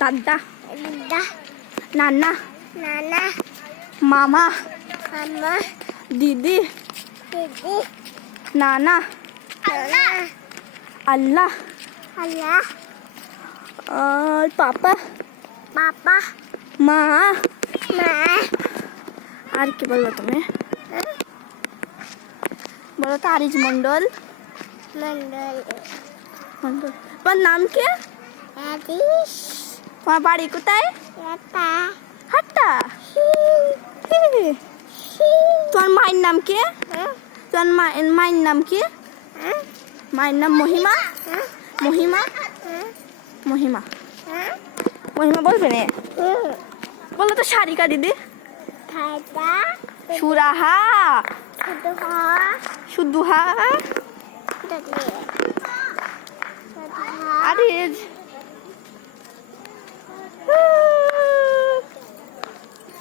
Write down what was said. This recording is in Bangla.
দাদা, নানা, মামা, দিদি, নানা, আল্লাহ, और पापा माँ আর কি বলবো তুমি? বলো তো আরিজ মন্ডল। তোমার নাম কি? তোমার বাড়ি কোথায়? হাট্টা। তোমার মায়ের নাম কি? তোমার মায়ের নাম কি? মায়ের নাম মহিমা। মহিমা মহিমা মহিমা বলবে না? বলো তো সারিকা দিদি। সুরাহা, সুদুহা, আরিজ।